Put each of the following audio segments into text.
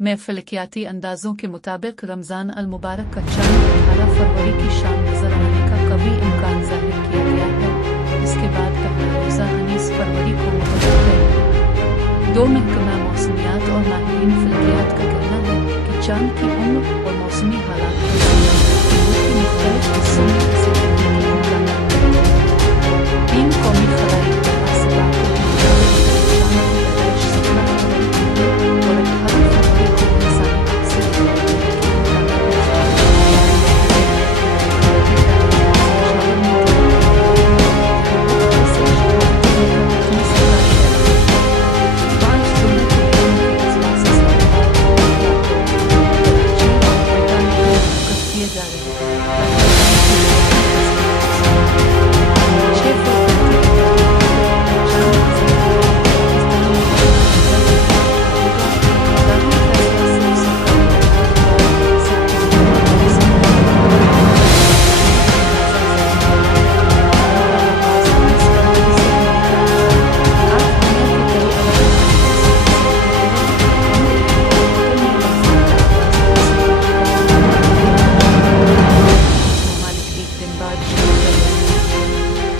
میں فلکیاتی اندازوں کے مطابق رمضان المبارک کا چاند 18 فروری کی شام نظر آنے کا قوی امکان ظاہر کیا گیا ہے۔ اس کے بعد پہلا روزہ 19 فروری کو مقرر ہے۔ دو محکمہ موسمیات اور ماہرین فلکیات کا کہنا ہے کہ چاند کی عمر اور موسمی حالات کے مختلف حصوں میں اسے دیکھنے کے امکانات ہیں۔ 3 قومی خلائی ادارہ سباق کو چاند کی پیدائش 17 فروری کو اور 18 فروری کو انسانی حق سے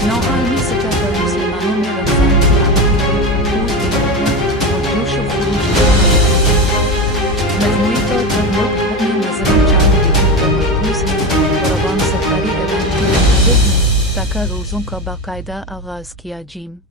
نوعالمی سطح پر مسلمانوں میں رمضان کی آمد کے لیے بھرپور اور جوش و خروش مجموعی طور پر ملک بھر میں نظر چاند دیکھنے پر مرکوز ہے اور عوام سرکاری اعلان کے منتظر ہیں تاکہ روزوں کا باقاعدہ آغاز کیا جائے۔